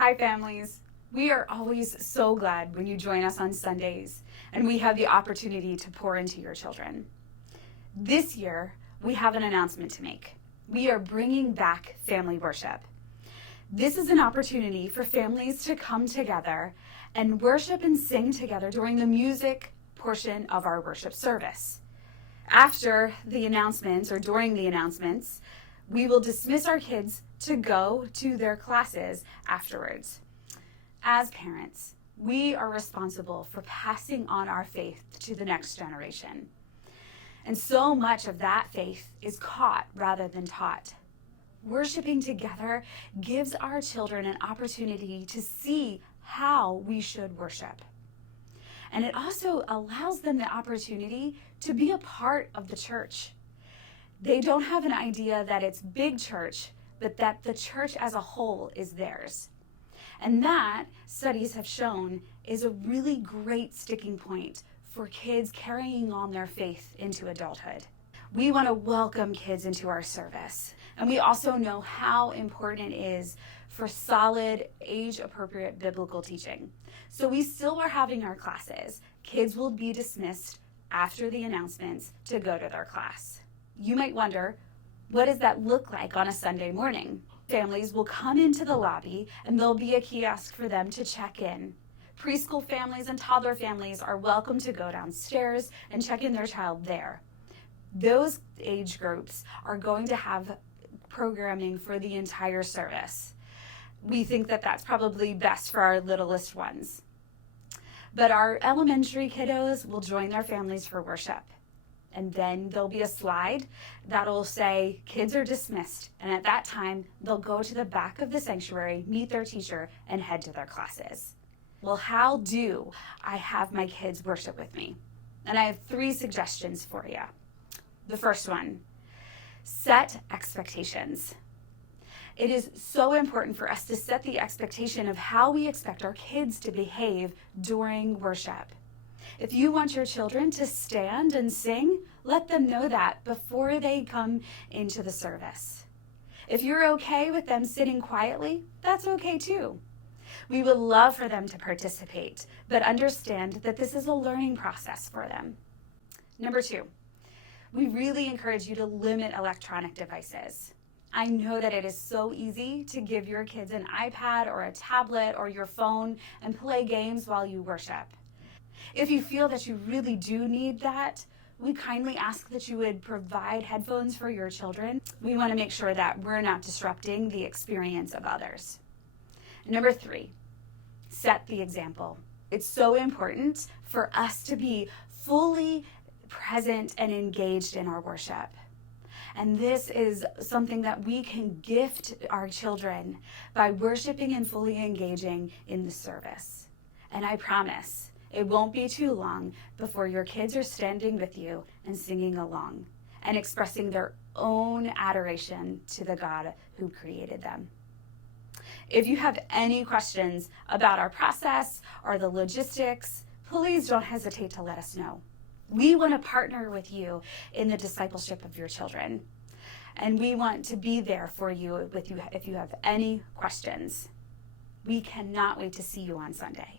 Hi, families. We are always so glad when you join us on Sundays and we have the opportunity to pour into your children. This year, we have an announcement to make. We are bringing back family worship. This is an opportunity for families to come together and worship and sing together during the music portion of our worship service. After the announcements or during the announcements, we will dismiss our kids to go to their classes afterwards. As parents, we are responsible for passing on our faith to the next generation. And so much of that faith is caught rather than taught. Worshiping together gives our children an opportunity to see how we should worship. And it also allows them the opportunity to be a part of the church. They don't have an idea that it's big church, but that the church as a whole is theirs. And that, studies have shown, is a really great sticking point for kids carrying on their faith into adulthood. We want to welcome kids into our service. And we also know how important it is for solid, age-appropriate biblical teaching. So we still are having our classes. Kids will be dismissed after the announcements to go to their class. You might wonder, what does that look like on a Sunday morning? Families will come into the lobby and there'll be a kiosk for them to check in. Preschool families and toddler families are welcome to go downstairs and check in their child there. Those age groups are going to have programming for the entire service. We think that that's probably best for our littlest ones. But our elementary kiddos will join their families for worship. And then there'll be a slide that'll say kids are dismissed. And at that time, they'll go to the back of the sanctuary, meet their teacher, and head to their classes. Well, how do I have my kids worship with me? And I have 3 suggestions for you. The first one, set expectations. It is so important for us to set the expectation of how we expect our kids to behave during worship. If you want your children to stand and sing, let them know that before they come into the service. If you're okay with them sitting quietly, that's okay too. We would love for them to participate, but understand that this is a learning process for them. Number 2, we really encourage you to limit electronic devices. I know that it is so easy to give your kids an iPad or a tablet or your phone and play games while you worship. If you feel that you really do need that, we kindly ask that you would provide headphones for your children. We want to make sure that we're not disrupting the experience of others. Number 3, set the example. It's so important for us to be fully present and engaged in our worship. And this is something that we can gift our children by worshiping and fully engaging in the service. And I promise, it won't be too long before your kids are standing with you and singing along and expressing their own adoration to the God who created them. If you have any questions about our process or the logistics, please don't hesitate to let us know. We want to partner with you in the discipleship of your children. And we want to be there for you if you have any questions. We cannot wait to see you on Sunday.